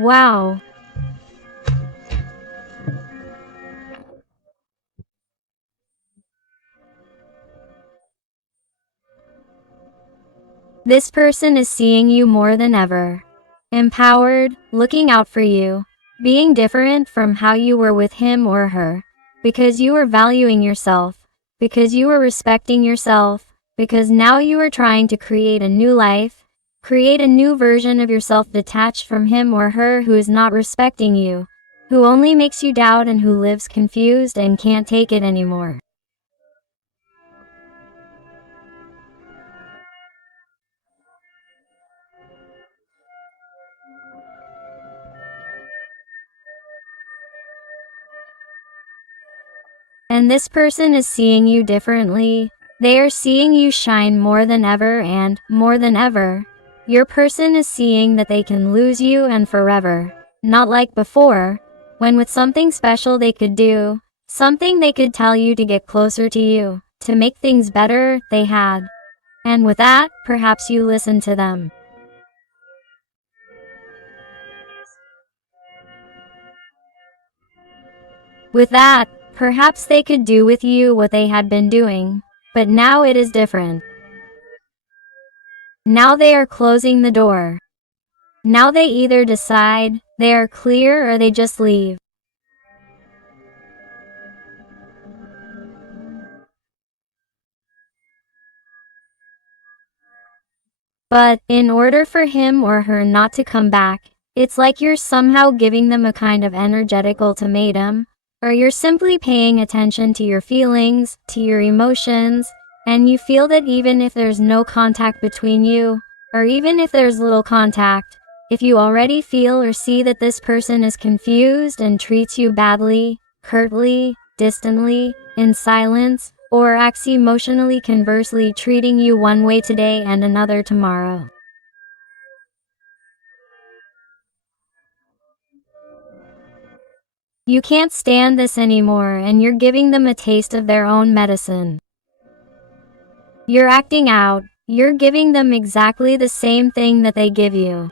Wow. This person is seeing you more than ever. Empowered, looking out for you, being different from how you were with him or her. Because you are valuing yourself, because you are respecting yourself, because now you are trying to create a new life, create a new version of yourself detached from him or her who is not respecting you, who only makes you doubt and who lives confused and can't take it anymore. And this person is seeing you differently. They are seeing you shine more than ever, and, more than ever, your person is seeing that they can lose you and forever. Not like before, when with something special they could do, something they could tell you to get closer to you, to make things better, they had. And with that, perhaps you listened to them. With that, perhaps they could do with you what they had been doing. But now it is different. Now they are closing the door. Now they either decide they are clear or they just leave. But, in order for him or her not to come back, it's like you're somehow giving them a kind of energetic ultimatum, or you're simply paying attention to your feelings, to your emotions, and you feel that even if there's no contact between you, or even if there's little contact, if you already feel or see that this person is confused and treats you badly, curtly, distantly, in silence, or acts emotionally conversely, treating you one way today and another tomorrow. You can't stand this anymore and you're giving them a taste of their own medicine. You're acting out, you're giving them exactly the same thing that they give you.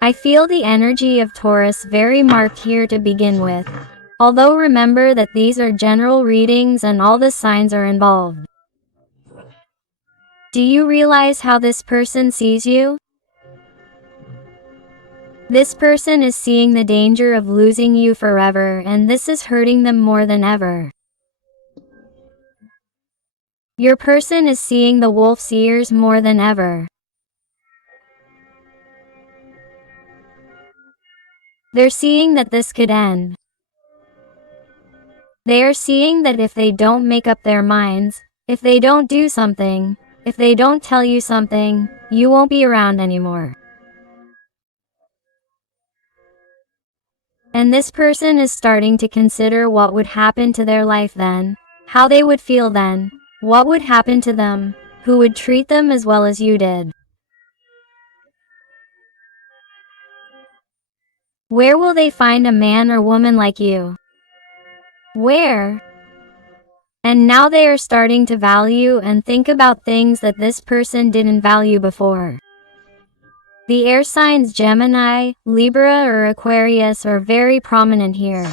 I feel the energy of Taurus very marked here to begin with. Although remember that these are general readings and all the signs are involved. Do you realize how this person sees you? This person is seeing the danger of losing you forever, and this is hurting them more than ever. Your person is seeing the wolf's ears more than ever. They're seeing that this could end. They are seeing that if they don't make up their minds, if they don't do something, if they don't tell you something, you won't be around anymore. And this person is starting to consider what would happen to their life then, how they would feel then, what would happen to them, who would treat them as well as you did. Where will they find a man or woman like you? Where? And now they are starting to value and think about things that this person didn't value before. The air signs Gemini, Libra, or Aquarius are very prominent here.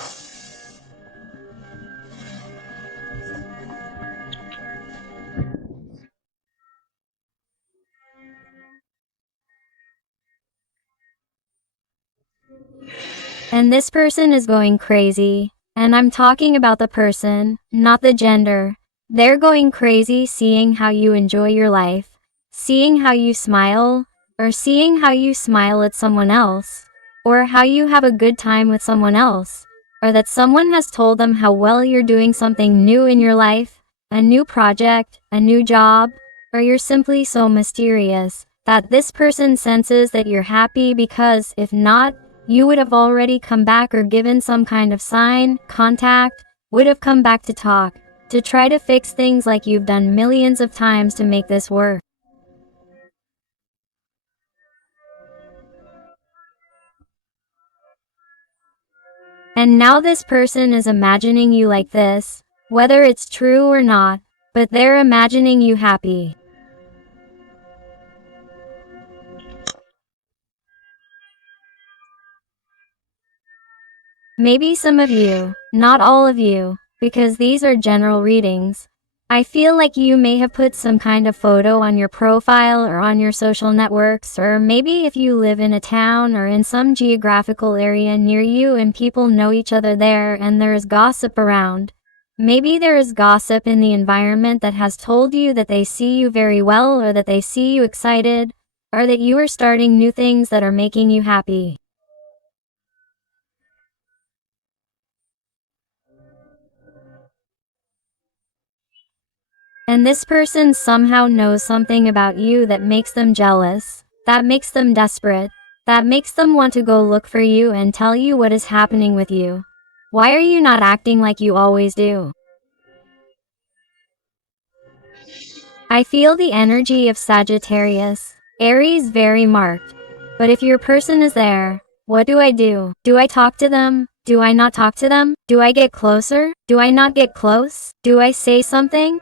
And this person is going crazy. And I'm talking about the person, not the gender. They're going crazy seeing how you enjoy your life, seeing how you smile, or seeing how you smile at someone else, or how you have a good time with someone else, or that someone has told them how well you're doing something new in your life, a new project, a new job, or you're simply so mysterious that this person senses that you're happy because, if not, you would have already come back or given some kind of sign, contact, would have come back to talk, to try to fix things like you've done millions of times to make this work. And now this person is imagining you like this, whether it's true or not, but they're imagining you happy. Maybe some of you, not all of you, because these are general readings. I feel like you may have put some kind of photo on your profile or on your social networks, or maybe if you live in a town or in some geographical area near you and people know each other there and there is gossip around. Maybe there is gossip in the environment that has told you that they see you very well, or that they see you excited, or that you are starting new things that are making you happy. And this person somehow knows something about you that makes them jealous, that makes them desperate, that makes them want to go look for you and tell you what is happening with you. Why are you not acting like you always do? I feel the energy of Sagittarius, Aries very marked. But if your person is there, what do I do? Do I talk to them? Do I not talk to them? Do I get closer? Do I not get close? Do I say something?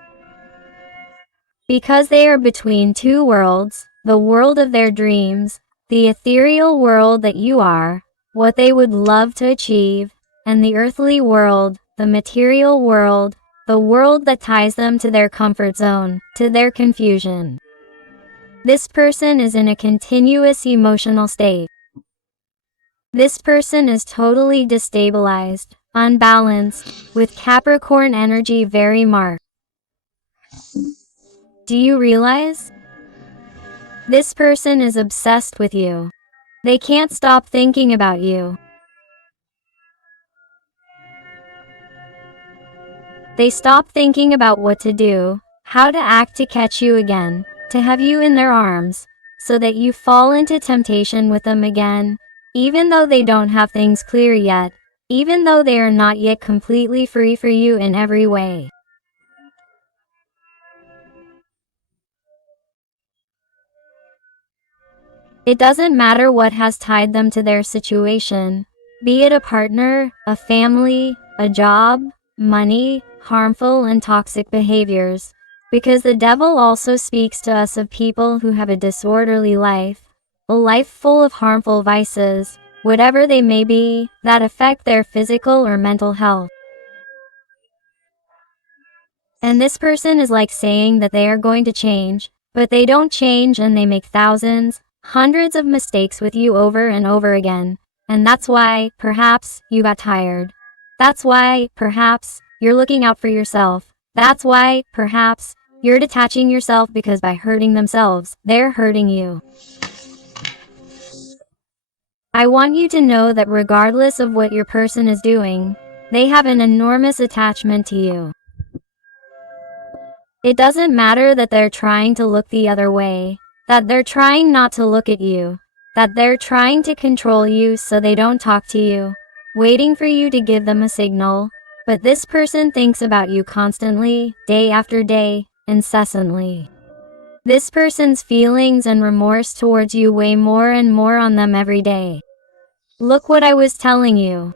Because they are between two worlds, the world of their dreams, the ethereal world that you are, what they would love to achieve, and the earthly world, the material world, the world that ties them to their comfort zone, to their confusion. This person is in a continuous emotional state. This person is totally destabilized, unbalanced, with Capricorn energy very marked. Do you realize? This person is obsessed with you. They can't stop thinking about you. They stop thinking about what to do, how to act to catch you again, to have you in their arms, so that you fall into temptation with them again, even though they don't have things clear yet, even though they are not yet completely free for you in every way. It doesn't matter what has tied them to their situation, be it a partner, a family, a job, money, harmful and toxic behaviors, because the devil also speaks to us of people who have a disorderly life, a life full of harmful vices, whatever they may be, that affect their physical or mental health. And this person is like saying that they are going to change, but they don't change, and they make thousands, hundreds of mistakes with you over and over again. And that's why, perhaps, you got tired. That's why, perhaps, you're looking out for yourself. That's why, perhaps, you're detaching yourself, because by hurting themselves, they're hurting you. I want you to know that regardless of what your person is doing, they have an enormous attachment to you. It doesn't matter that they're trying to look the other way, that they're trying not to look at you, that they're trying to control you so they don't talk to you, waiting for you to give them a signal, but this person thinks about you constantly, day after day, incessantly. This person's feelings and remorse towards you weigh more and more on them every day. Look what I was telling you.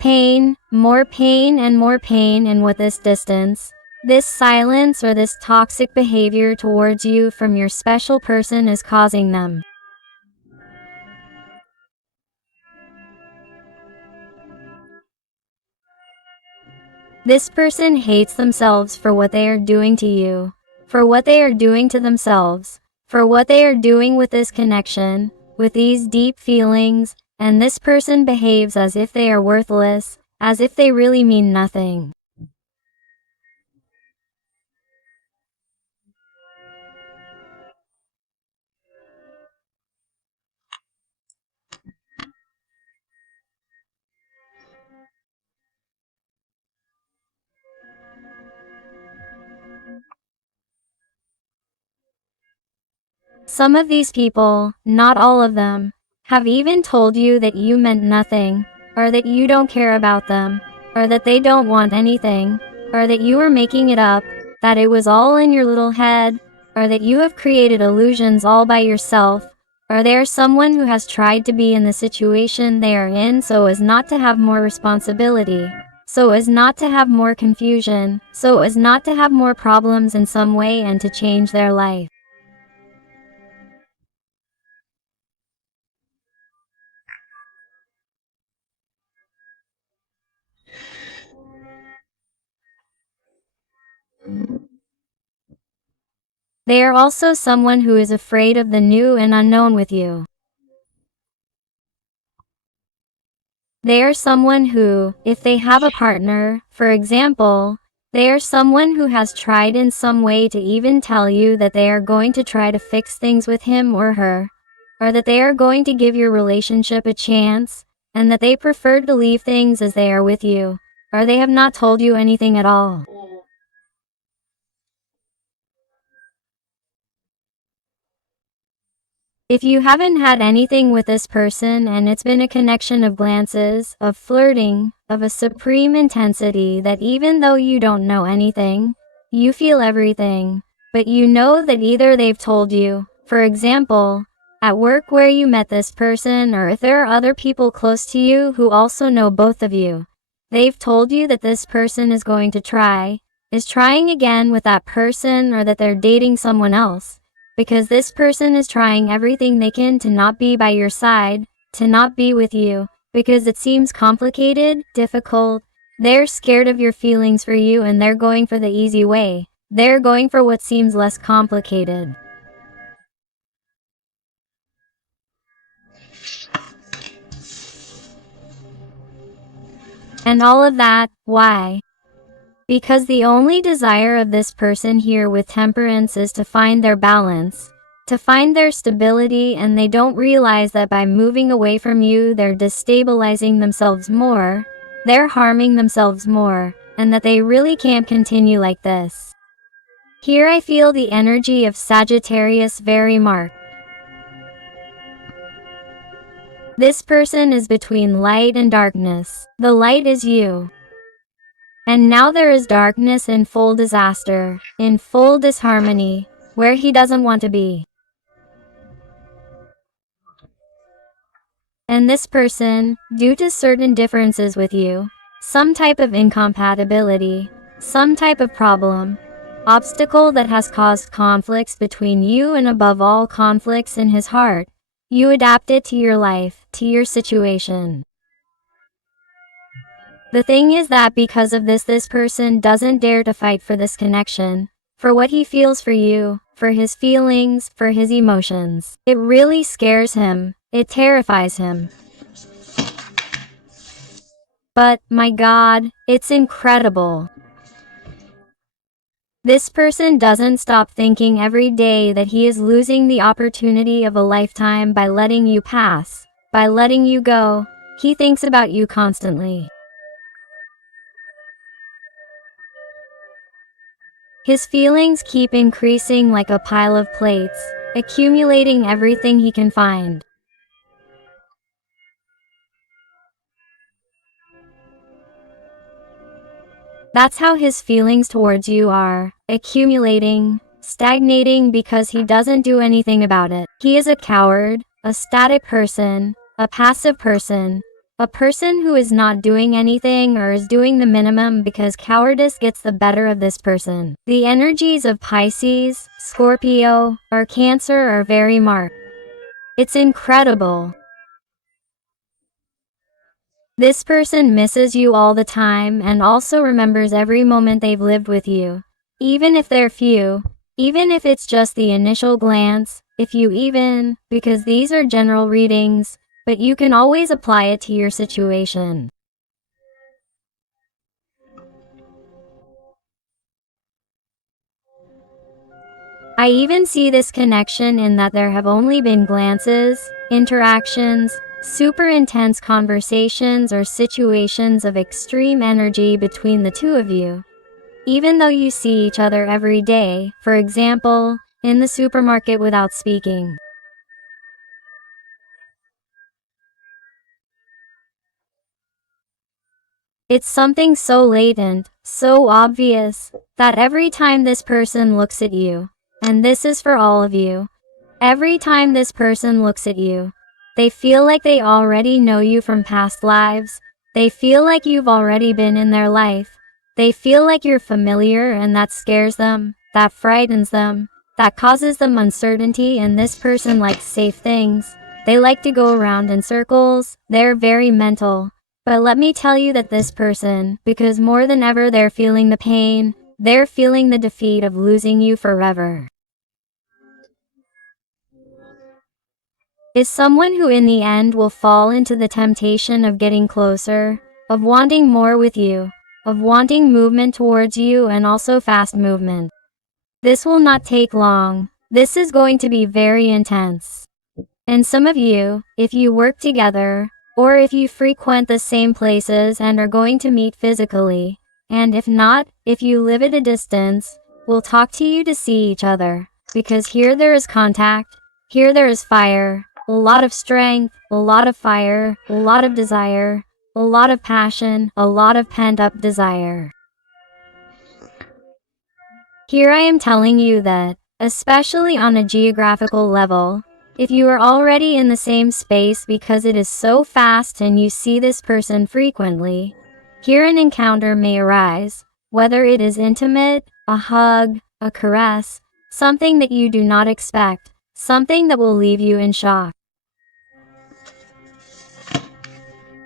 Pain, and more pain, and with this distance, this silence or this toxic behavior towards you from your special person is causing them. This person hates themselves for what they are doing to you, for what they are doing to themselves, for what they are doing with this connection, with these deep feelings, and this person behaves as if they are worthless, as if they really mean nothing. Some of these people, not all of them, have even told you that you meant nothing, or that you don't care about them, or that they don't want anything, or that you were making it up, that it was all in your little head, or that you have created illusions all by yourself, or they are someone who has tried to be in the situation they are in so as not to have more responsibility, so as not to have more confusion, so as not to have more problems in some way and to change their life. They are also someone who is afraid of the new and unknown with you. They are someone who, if they have a partner, for example, they are someone who has tried in some way to even tell you that they are going to try to fix things with him or her, or that they are going to give your relationship a chance, and that they prefer to leave things as they are with you, or they have not told you anything at all. If you haven't had anything with this person and it's been a connection of glances, of flirting, of a supreme intensity that even though you don't know anything, you feel everything, but you know that either they've told you, for example, at work where you met this person, or if there are other people close to you who also know both of you, they've told you that this person is going to is trying again with that person, or that they're dating someone else. Because this person is trying everything they can to not be by your side, to not be with you, because it seems complicated, difficult. They're scared of your feelings for you and they're going for the easy way. They're going for what seems less complicated. And all of that, why? Because the only desire of this person here with temperance is to find their balance, to find their stability, and they don't realize that by moving away from you they're destabilizing themselves more, they're harming themselves more, and that they really can't continue like this. Here I feel the energy of Sagittarius very marked. This person is between light and darkness. The light is you. And now there is darkness in full disaster, in full disharmony, where he doesn't want to be. And this person, due to certain differences with you, some type of incompatibility, some type of problem, obstacle that has caused conflicts between you, and above all conflicts in his heart, you adapt it to your life, to your situation. The thing is that because of this person doesn't dare to fight for this connection, for what he feels for you, for his feelings, for his emotions. It really scares him, it terrifies him. But, my God, it's incredible. This person doesn't stop thinking every day that he is losing the opportunity of a lifetime by letting you pass, by letting you go. He thinks about you constantly. His feelings keep increasing like a pile of plates, accumulating everything he can find. That's how his feelings towards you are, accumulating, stagnating, because he doesn't do anything about it. He is a coward, a static person, a passive person, a person who is not doing anything or is doing the minimum because cowardice gets the better of this person. The energies of Pisces, Scorpio, or Cancer are very marked. It's incredible. This person misses you all the time and also remembers every moment they've lived with you. Even if they're few, even if it's just the initial glance, because these are general readings, but you can always apply it to your situation. I even see this connection in that there have only been glances, interactions, super intense conversations, or situations of extreme energy between the two of you. Even though you see each other every day, for example, in the supermarket without speaking. It's something so latent, so obvious, that every time this person looks at you, and this is for all of you, every time this person looks at you, they feel like they already know you from past lives. They feel like you've already been in their life. They feel like you're familiar, and that scares them, that frightens them, that causes them uncertainty. And this person likes safe things. They like to go around in circles. They're very mental. But let me tell you that this person, because more than ever they're feeling the pain, they're feeling the defeat of losing you forever. is someone who in the end will fall into the temptation of getting closer, of wanting more with you, of wanting movement towards you and also fast movement. This will not take long. This is going to be very intense. And some of you, if you work together, or if you frequent the same places and are going to meet physically, and if not, if you live at a distance, will talk to you to see each other. Because here there is contact, here there is fire, a lot of strength, a lot of fire, a lot of desire, a lot of passion, a lot of pent-up desire. Here I am telling you that, especially on a geographical level, if you are already in the same space because it is so fast and you see this person frequently, here an encounter may arise, whether it is intimate, a hug, a caress, something that you do not expect, something that will leave you in shock.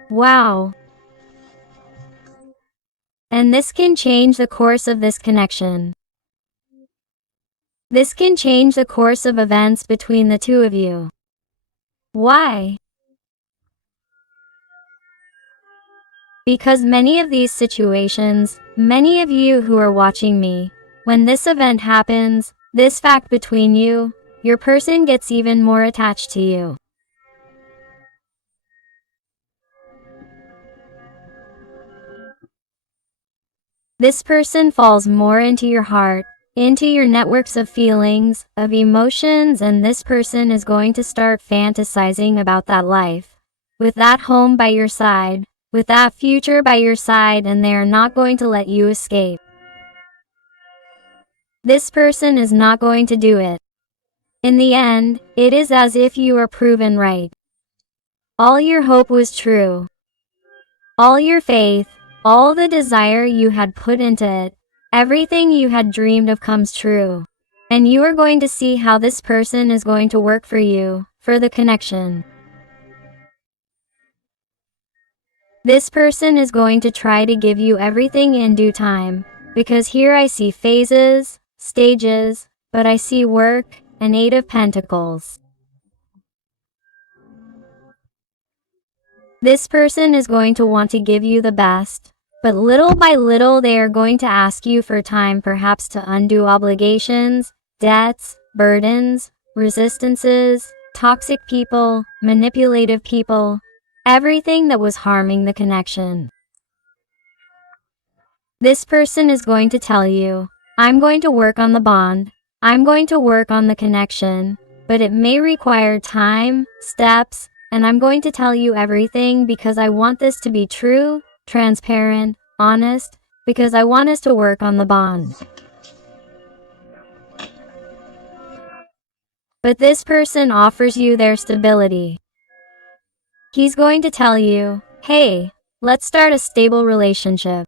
Wow. And this can change the course of this connection. This can change the course of events between the two of you. Why? Because many of these situations, many of you who are watching me, when this event happens, this fact between you, your person gets even more attached to you. This person falls more into your heart, into your networks of feelings, of emotions, and this person is going to start fantasizing about that life, with that home by your side, with that future by your side, and they are not going to let you escape. This person is not going to do it. In the end, it is as if you are proven right. All your hope was true. All your faith, all the desire you had put into it, everything you had dreamed of comes true. And you are going to see how this person is going to work for you, for the connection. This person is going to try to give you everything in due time, because here I see phases, stages, but I see work, an 8 of Pentacles. This person is going to want to give you the best, but little by little they are going to ask you for time, perhaps to undo obligations, debts, burdens, resistances, toxic people, manipulative people, everything that was harming the connection. This person is going to tell you, I'm going to work on the bond, I'm going to work on the connection, but it may require time, steps, and I'm going to tell you everything because I want this to be true, transparent, honest, because I want us to work on the bond. But this person offers you their stability. He's going to tell you, hey, let's start a stable relationship.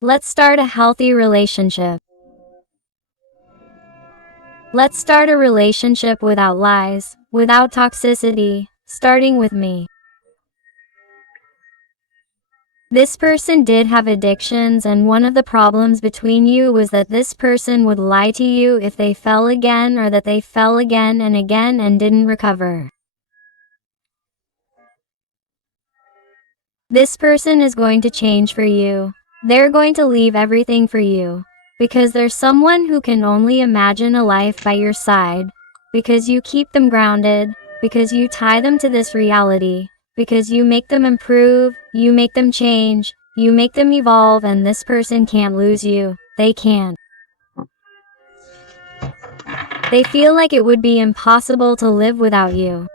Let's start a healthy relationship. Let's start a relationship without lies, without toxicity, starting with me. This person did have addictions, and one of the problems between you was that this person would lie to you if they fell again, or that they fell again and didn't recover. This person is going to change for you. They're going to leave everything for you, because there's someone who can only imagine a life by your side, because you keep them grounded, because you tie them to this reality, because you make them improve, you make them change, you make them evolve, and this person can't lose you. They can't. They feel like it would be impossible to live without you.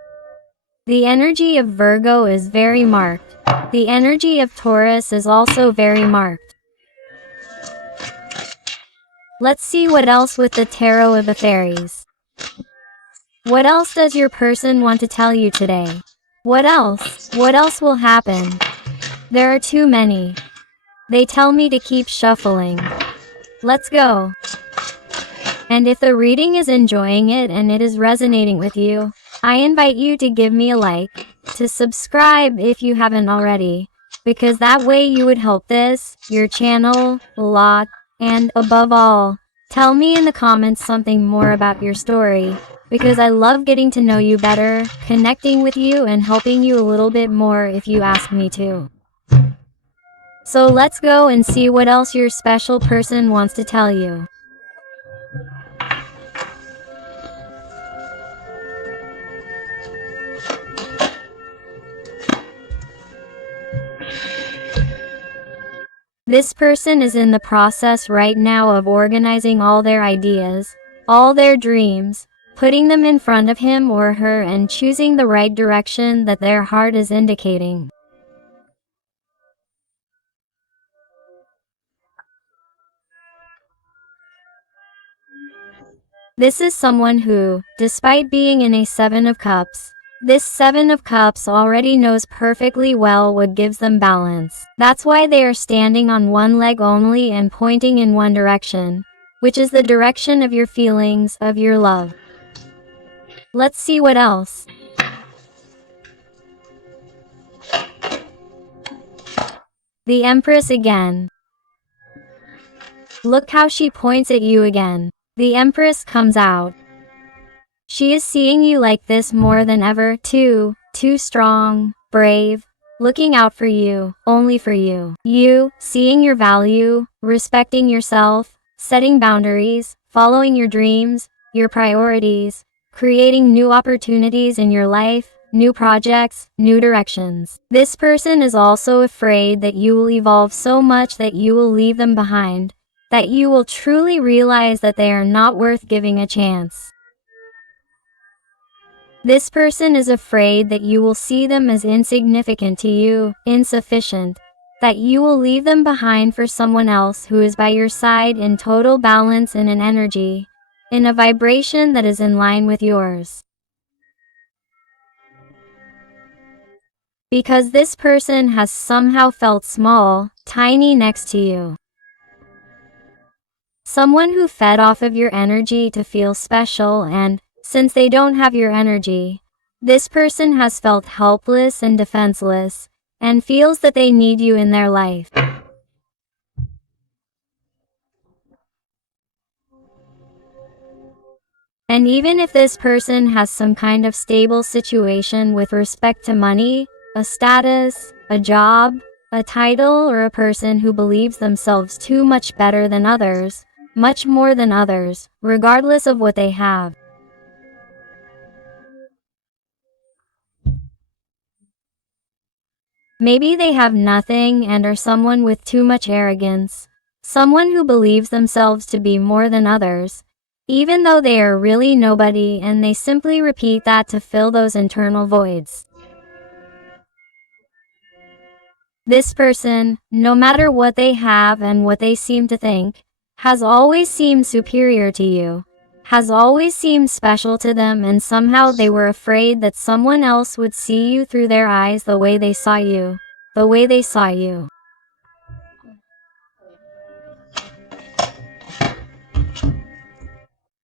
The energy of Virgo is very marked. The energy of Taurus is also very marked. Let's see what else with the Tarot of the Fairies. What else does your person want to tell you today? What else? What else will happen? There are too many. They tell me to keep shuffling. Let's go. And if the reading is enjoying it and it is resonating with you, I invite you to give me a like, to subscribe if you haven't already, because that way you would help this, your channel, a lot, and above all, tell me in the comments something more about your story, because I love getting to know you better, connecting with you and helping you a little bit more if you ask me to. So let's go and see what else your special person wants to tell you. This person is in the process right now of organizing all their ideas, all their dreams, putting them in front of him or her and choosing the right direction that their heart is indicating. This is someone who, despite being in a Seven of Cups, this Seven of Cups already knows perfectly well what gives them balance. That's why they are standing on one leg only and pointing in one direction, which is the direction of your feelings, of your love. Let's see what else. The Empress again. Look how she points at you again. The Empress comes out. She is seeing you like this more than ever, too strong, brave, looking out for you, only for you. You, seeing your value, respecting yourself, setting boundaries, following your dreams, your priorities, creating new opportunities in your life, new projects, new directions. This person is also afraid that you will evolve so much that you will leave them behind, that you will truly realize that they are not worth giving a chance. This person is afraid that you will see them as insignificant to you, insufficient, that you will leave them behind for someone else who is by your side in total balance and in energy, in a vibration that is in line with yours. Because this person has somehow felt small, tiny next to you. Someone who fed off of your energy to feel special, and since they don't have your energy, this person has felt helpless and defenseless, and feels that they need you in their life. And even if this person has some kind of stable situation with respect to money, a status, a job, a title, or a person who believes themselves too much better than others, much more than others, regardless of what they have. Maybe they have nothing and are someone with too much arrogance, someone who believes themselves to be more than others, even though they are really nobody, and they simply repeat that to fill those internal voids. This person, no matter what they have and what they seem to think, has always seemed superior to you, has always seemed special to them, and somehow they were afraid that someone else would see you through their eyes the way they saw you, the way they saw you.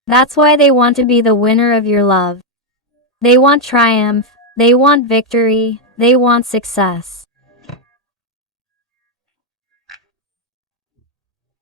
That's why they want to be the winner of your love. They want triumph, they want victory, they want success.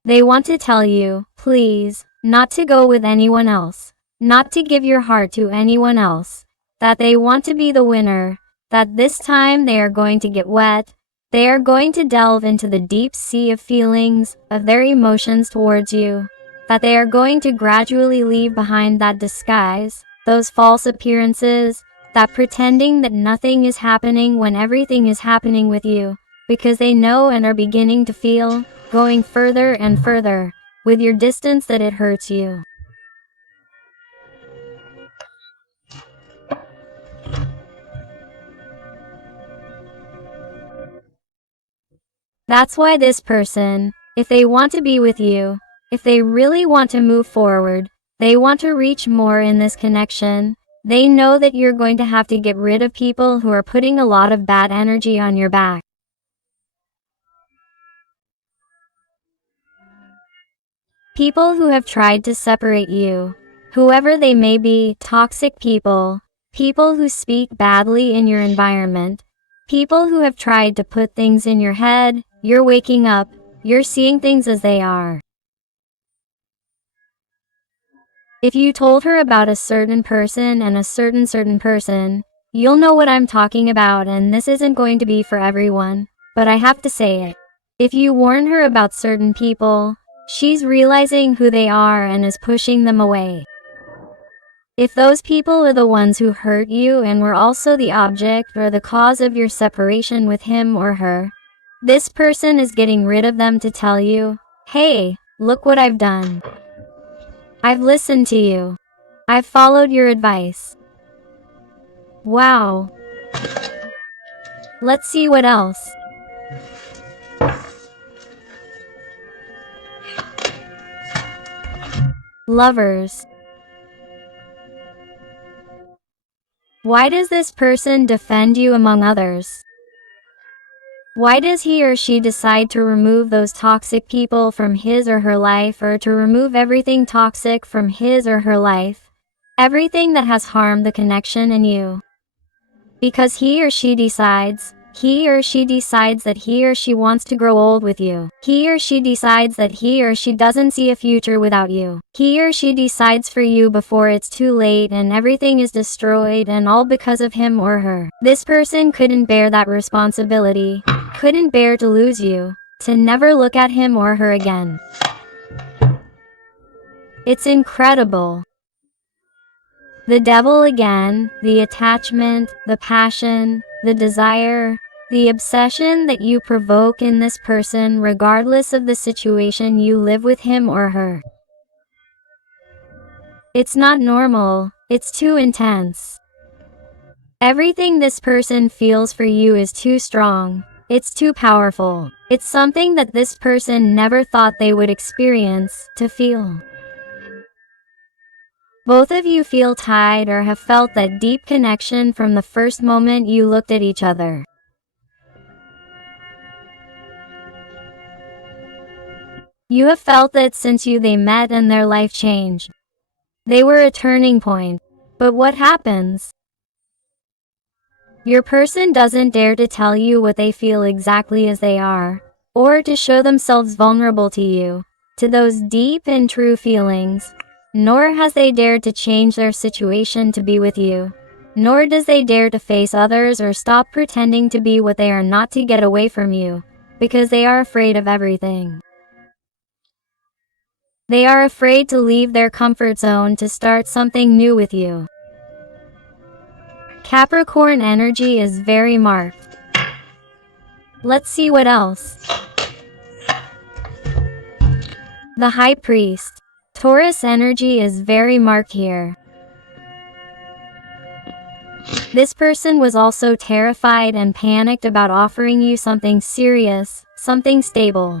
They want to tell you, please, not to go with anyone else, not to give your heart to anyone else, that they want to be the winner, that this time they are going to get wet, they are going to delve into the deep sea of feelings, of their emotions towards you, that they are going to gradually leave behind that disguise, those false appearances, that pretending that nothing is happening when everything is happening with you, because they know and are beginning to feel, going further and further, with your distance, that it hurts you. That's why this person, if they want to be with you, if they really want to move forward, they want to reach more in this connection, they know that you're going to have to get rid of people who are putting a lot of bad energy on your back. People who have tried to separate you, whoever they may be, toxic people, people who speak badly in your environment, people who have tried to put things in your head, you're waking up, you're seeing things as they are. If you told her about a certain person and a certain person, you'll know what I'm talking about, and this isn't going to be for everyone, but I have to say it. If you warn her about certain people, she's realizing who they are and is pushing them away. If those people are the ones who hurt you and were also the object or the cause of your separation with him or her, this person is getting rid of them to tell you, hey, look what I've done. I've listened to you. I've followed your advice. Wow. Let's see what else. Lovers. Why does this person defend you among others? Why does he or she decide to remove those toxic people from his or her life, or to remove everything toxic from his or her life? Everything that has harmed the connection in you. Because he or she decides that he or she wants to grow old with you. He or she decides that he or she doesn't see a future without you. He or she decides for you before it's too late and everything is destroyed, and all because of him or her. This person couldn't bear that responsibility, couldn't bear to lose you, to never look at him or her again. It's incredible. The devil again, the attachment, the passion, the desire, the obsession that you provoke in this person regardless of the situation you live with him or her. It's not normal, it's too intense. Everything this person feels for you is too strong, it's too powerful. It's something that this person never thought they would experience, to feel. Both of you feel tied or have felt that deep connection from the first moment you looked at each other. You have felt that since they met and their life changed. They were a turning point. But what happens? Your person doesn't dare to tell you what they feel exactly as they are, or to show themselves vulnerable to you, to those deep and true feelings. Nor has they dared to change their situation to be with you. Nor does they dare to face others or stop pretending to be what they are not to get away from you, because they are afraid of everything. They are afraid to leave their comfort zone to start something new with you. Capricorn energy is very marked. Let's see what else. The High Priest. Taurus energy is very marked here. This person was also terrified and panicked about offering you something serious, something stable.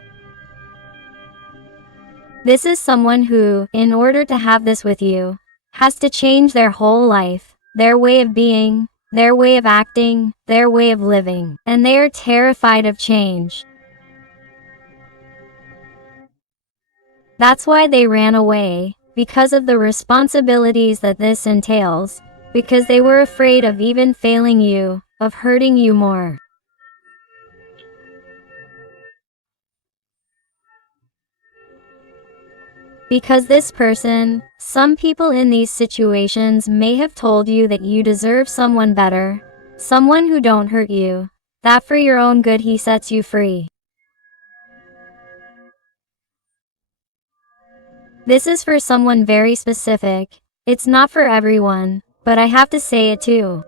This is someone who, in order to have this with you, has to change their whole life, their way of being, their way of acting, their way of living, and they are terrified of change. That's why they ran away, because of the responsibilities that this entails, because they were afraid of even failing you, of hurting you more. Because this person, some people in these situations may have told you that you deserve someone better, someone who don't hurt you, that for your own good he sets you free. This is for someone very specific. It's not for everyone, but I have to say it too.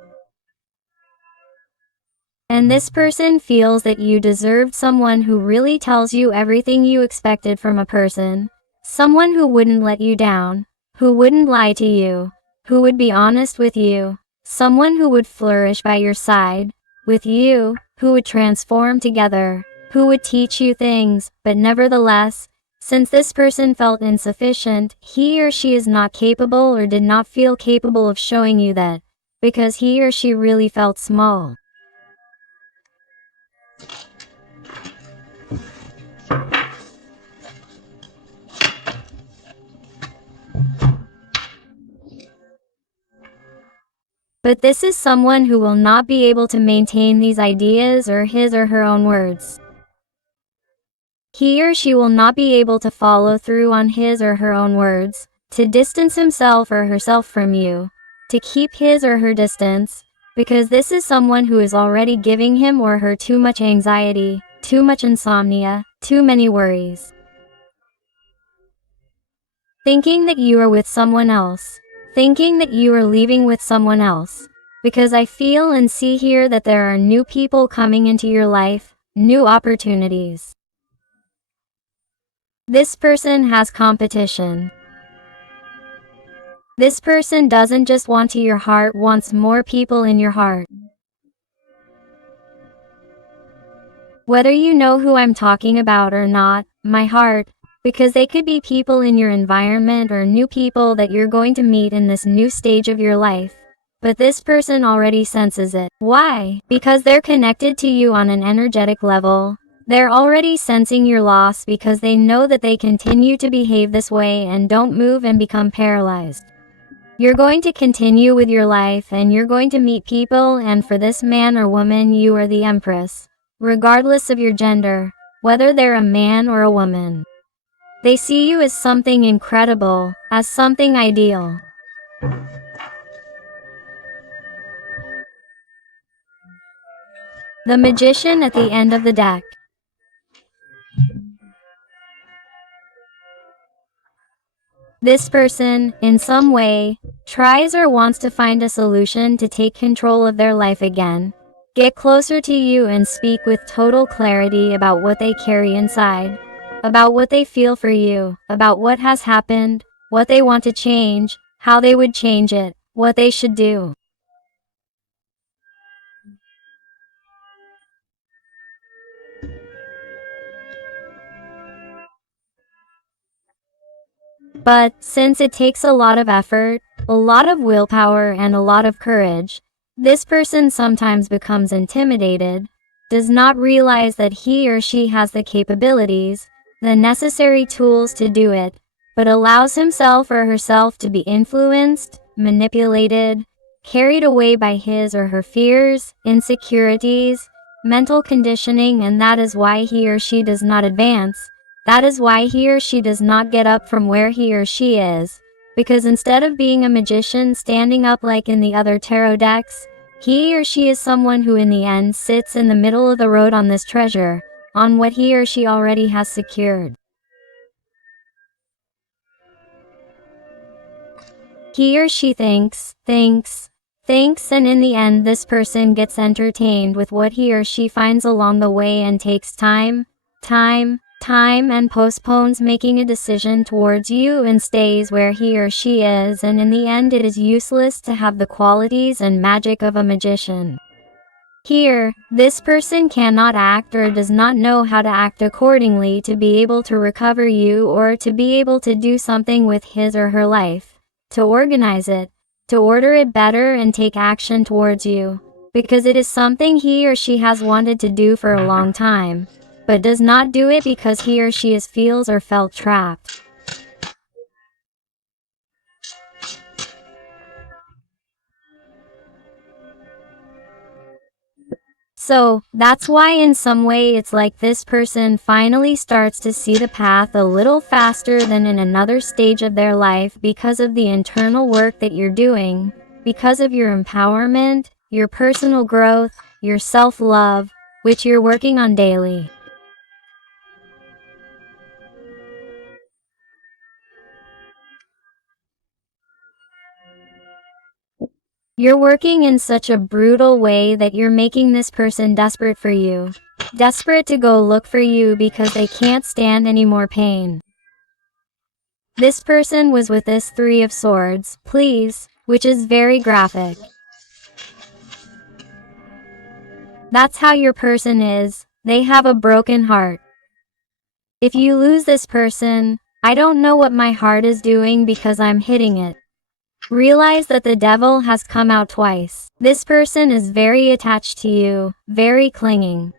And this person feels that you deserved someone who really tells you everything you expected from a person, someone who wouldn't let you down, who wouldn't lie to you, who would be honest with you, someone who would flourish by your side, with you, who would transform together, who would teach you things, but nevertheless, since this person felt insufficient, he or she is not capable or did not feel capable of showing you that, because he or she really felt small. But this is someone who will not be able to maintain these ideas or his or her own words. He or she will not be able to follow through on his or her own words, to distance himself or herself from you, to keep his or her distance, because this is someone who is already giving him or her too much anxiety, too much insomnia, too many worries. Thinking that you are with someone else, thinking that you are leaving with someone else, because I feel and see here that there are new people coming into your life, new opportunities. This person has competition. This person doesn't just want to your heart, wants more people in your heart. Whether you know who I'm talking about or not, my heart, because they could be people in your environment or new people that you're going to meet in this new stage of your life. But this person already senses it. Why? Because they're connected to you on an energetic level. They're already sensing your loss because they know that they continue to behave this way and don't move and become paralyzed. You're going to continue with your life and you're going to meet people, and for this man or woman you are the empress, regardless of your gender, whether they're a man or a woman. They see you as something incredible, as something ideal. The Magician at the end of the deck. This person, in some way, tries or wants to find a solution to take control of their life again, get closer to you and speak with total clarity about what they carry inside, about what they feel for you, about what has happened, what they want to change, how they would change it, what they should do. But, since it takes a lot of effort, a lot of willpower and a lot of courage, this person sometimes becomes intimidated, does not realize that he or she has the capabilities, the necessary tools to do it, but allows himself or herself to be influenced, manipulated, carried away by his or her fears, insecurities, mental conditioning, and that is why he or she does not advance. That is why he or she does not get up from where he or she is, because instead of being a magician standing up like in the other tarot decks, he or she is someone who in the end sits in the middle of the road on this treasure, on what he or she already has secured. He or she thinks, and in the end this person gets entertained with what he or she finds along the way and takes time, and postpones making a decision towards you and stays where he or she is, and in the end it is useless to have the qualities and magic of a magician. Here, this person cannot act or does not know how to act accordingly to be able to recover you or to be able to do something with his or her life, to organize it, to order it better and take action towards you, because it is something he or she has wanted to do for a long time, but does not do it because he or she feels or felt trapped. So, that's why in some way it's like this person finally starts to see the path a little faster than in another stage of their life because of the internal work that you're doing, because of your empowerment, your personal growth, your self-love, which you're working on daily. You're working in such a brutal way that you're making this person desperate for you. Desperate to go look for you because they can't stand any more pain. This person was with this Three of Swords, please, which is very graphic. That's how your person is. They have a broken heart. If you lose this person, I don't know what my heart is doing because I'm hitting it. Realize that the devil has come out twice. This person is very attached to you, very clinging.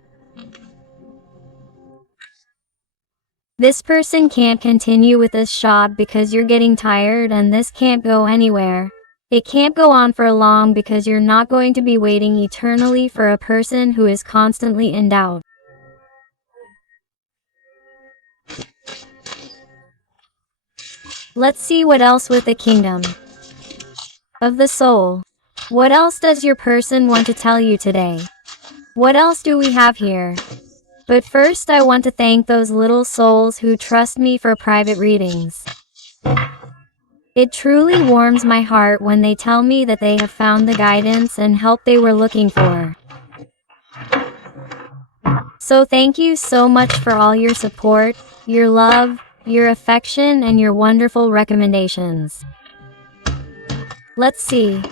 This person can't continue with this shot because you're getting tired, and this can't go anywhere. It can't go on for long because you're not going to be waiting eternally for a person who is constantly in doubt. Let's see what else with the kingdom of the soul. What else does your person want to tell you today? What else do we have here? But first I want to thank those little souls who trust me for private readings. It truly warms my heart when they tell me that they have found the guidance and help they were looking for. So thank you so much for all your support, your love, your affection, and your wonderful recommendations. Let's see.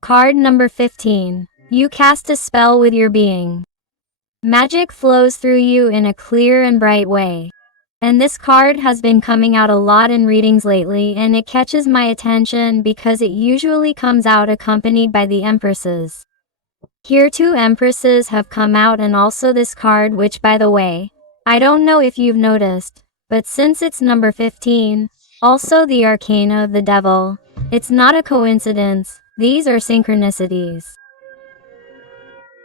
Card number 15. You cast a spell with your being. Magic flows through you in a clear and bright way. And this card has been coming out a lot in readings lately, and it catches my attention because it usually comes out accompanied by the Empresses. Here 2 Empresses have come out, and also this card, which by the way, I don't know if you've noticed, but since it's number 15, also the Arcana of the Devil, it's not a coincidence, these are synchronicities.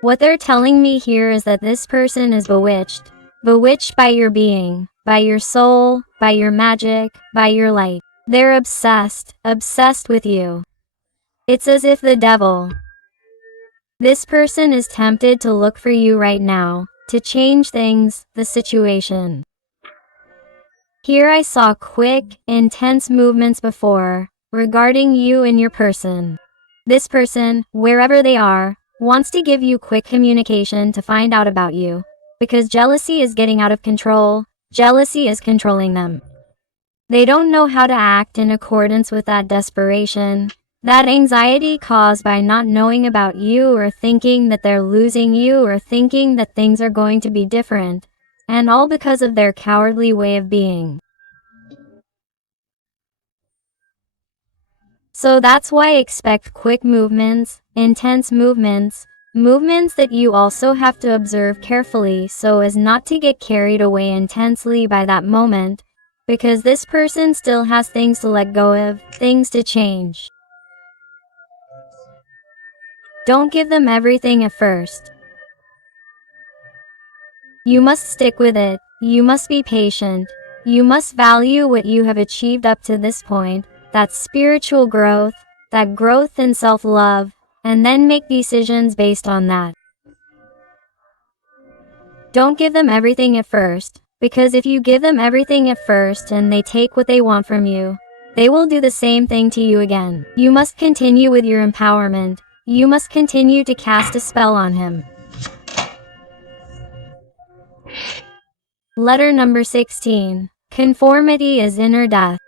What they're telling me here is that this person is bewitched by your being, by your soul, by your magic, by your light. They're obsessed with you. It's as if the devil. This person is tempted to look for you right now, to change things, the situation. Here I saw quick, intense movements before, regarding you and your person. This person, wherever they are, wants to give you quick communication to find out about you, because jealousy is getting out of control, jealousy is controlling them. They don't know how to act in accordance with that desperation, that anxiety caused by not knowing about you, or thinking that they're losing you, or thinking that things are going to be different, and all because of their cowardly way of being. So that's why I expect quick movements, intense movements, movements that you also have to observe carefully so as not to get carried away intensely by that moment, because this person still has things to let go of, things to change. Don't give them everything at first. You must stick with it, you must be patient, you must value what you have achieved up to this point, that spiritual growth, that growth in self-love, and then make decisions based on that. Don't give them everything at first, because if you give them everything at first and they take what they want from you, they will do the same thing to you again. You must continue with your empowerment, you must continue to cast a spell on him. Letter number 16. Conformity is inner death.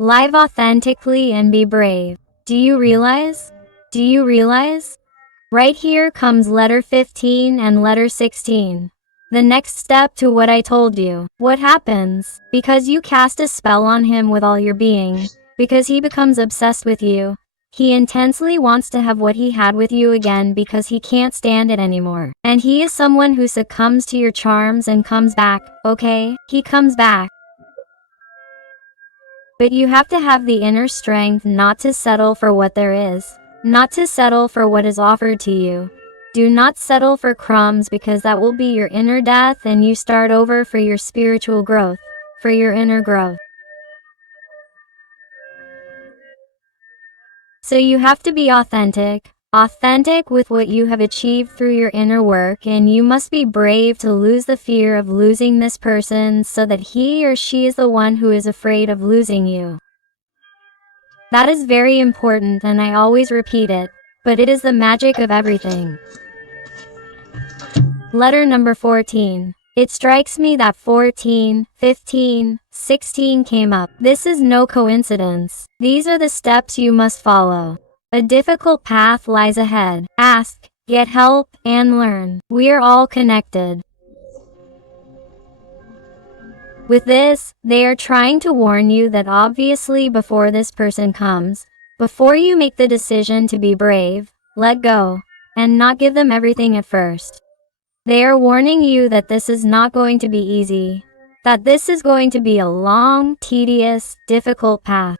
Live authentically and be brave. Do you realize? Do you realize? Right here comes letter 15 and letter 16. The next step to what I told you. What happens? Because you cast a spell on him with all your being, because he becomes obsessed with you. He intensely wants to have what he had with you again because he can't stand it anymore. And he is someone who succumbs to your charms and comes back, okay? He comes back. But you have to have the inner strength not to settle for what there is, not to settle for what is offered to you. Do not settle for crumbs, because that will be your inner death and you start over for your spiritual growth, for your inner growth. So you have to be authentic with what you have achieved through your inner work, and you must be brave to lose the fear of losing this person so that he or she is the one who is afraid of losing you. That is very important, and I always repeat it, but it is the magic of everything. Letter number 14. It strikes me that 14, 15, 16 came up. This is no coincidence. These are the steps you must follow. A difficult path lies ahead. Ask, get help, and learn. We are all connected. With this, they are trying to warn you that obviously before this person comes, before you make the decision to be brave, let go, and not give them everything at first. They are warning you that this is not going to be easy, that this is going to be a long, tedious, difficult path.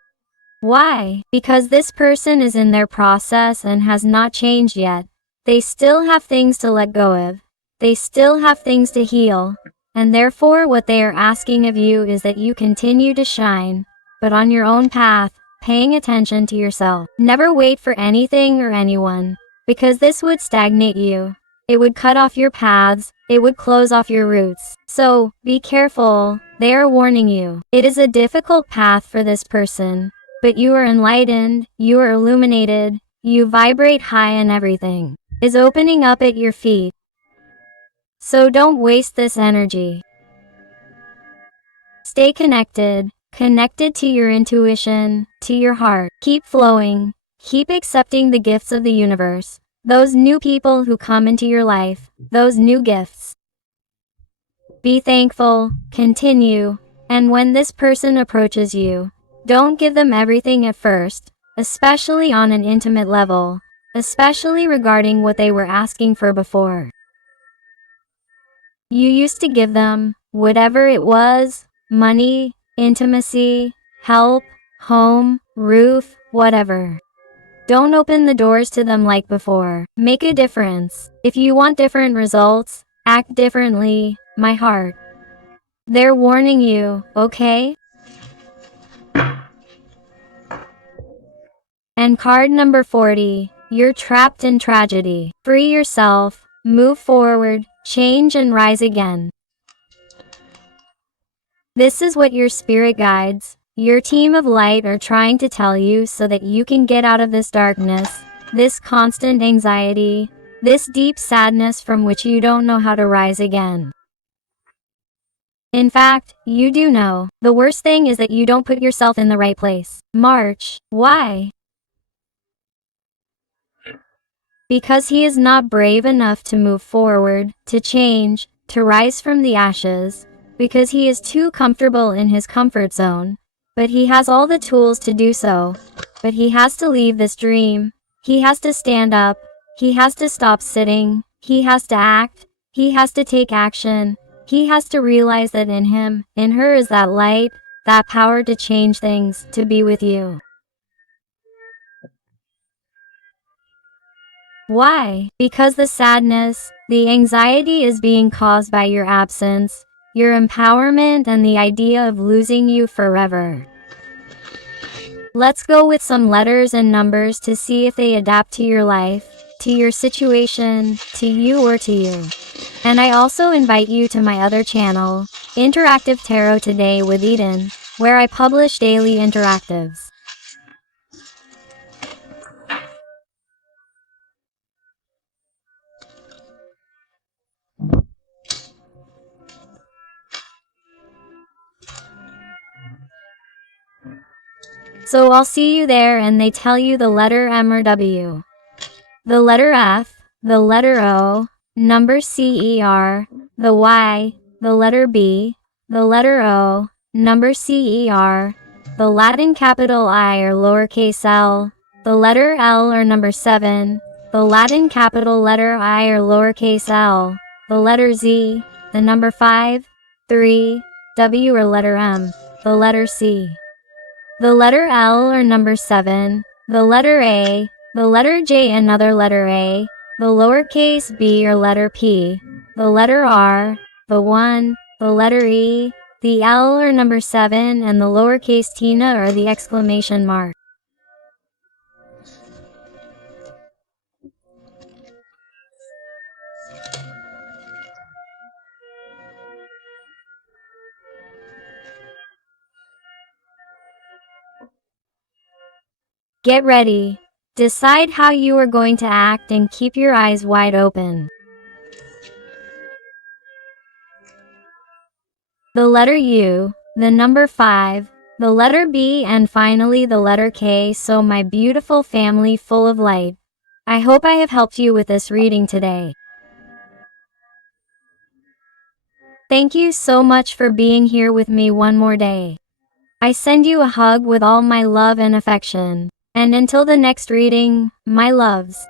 Why? Because this person is in their process and has not changed yet. They still have things to let go of. They still have things to heal, and therefore what they are asking of you is that you continue to shine, but on your own path, paying attention to yourself. Never wait for anything or anyone, because this would stagnate you. It would cut off your paths, it would close off your roots. So, be careful, they are warning you. It is a difficult path for this person, but you are enlightened, you are illuminated, you vibrate high and everything is opening up at your feet. So don't waste this energy. Stay connected to your intuition, to your heart. Keep flowing, keep accepting the gifts of the universe. Those new people who come into your life, those new gifts. Be thankful, continue, and when this person approaches you, don't give them everything at first, especially on an intimate level, especially regarding what they were asking for before. You used to give them whatever it was, money, intimacy, help, home, roof, whatever. Don't open the doors to them like before. Make a difference. If you want different results, act differently, my heart. They're warning you, okay? And card number 40, you're trapped in tragedy. Free yourself, move forward, change and rise again. This is what your spirit guides, your team of light are trying to tell you so that you can get out of this darkness, this constant anxiety, this deep sadness from which you don't know how to rise again. In fact, you do know. The worst thing is that you don't put yourself in the right place. March. Why? Because he is not brave enough to move forward, to change, to rise from the ashes, because he is too comfortable in his comfort zone. But he has all the tools to do so. But he has to leave this dream. He has to stand up. He has to stop sitting. He has to act. He has to take action. He has to realize that in him, in her is that light, that power to change things, to be with you. Why? Because the sadness, the anxiety is being caused by your absence, your empowerment and the idea of losing you forever. Let's go with some letters and numbers to see if they adapt to your life, to your situation, to you or to you. And I also invite you to my other channel, Interactive Tarot Today with Eden, where I publish daily interactives. So I'll see you there and they tell you the letter M or W. The letter F, the letter O, number CER, the Y, the letter B, the letter O, number CER, the Latin capital I or lowercase l, the letter L or number 7, the Latin capital letter I or lowercase l, the letter Z, the number 5, 3, W or letter M, the letter C. The letter L or number 7, the letter A, the letter J another letter A, the lowercase b or letter P, the letter R, the 1, the letter E, the L or number 7 and the lowercase Tina or the exclamation mark. Get ready. Decide how you are going to act and keep your eyes wide open. The letter U, the number 5, the letter B and finally the letter K. So my beautiful family full of light, I hope I have helped you with this reading today. Thank you so much for being here with me one more day. I send you a hug with all my love and affection. And until the next reading, my loves.